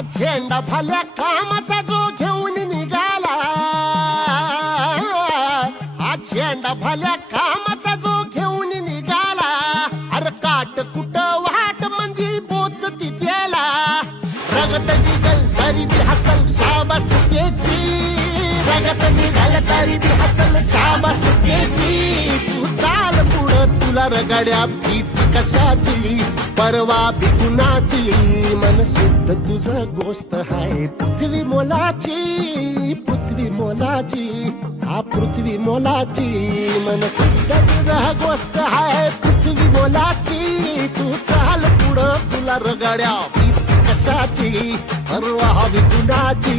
झेंडा भल्या कामाचा जो घेऊन निघाला, हा झेंडा भल्या कामाचा जो घेऊन निघाला, अरे काट कुट वाट मंदी पोचती त्याला, रगत निघल तरी बी हसल शाबास त्याची, रगत निघल तरी बी हसल शाबास त्याची, तू चाल पुढं तुला रगड्या भीती कशाची, परवा बी कुणाची, मन शुद्ध तुझं गोष्ट हाय पृथ्वी मोलाची, पृथ्वी मोलाची, हा पृथ्वी मोलाची, मन शुद्ध तुझं गोष्ट हाय पृथ्वी मोलाची, तू चाल पुढं तुला रगड्या भीती कशाची, परवा बी कुणाची.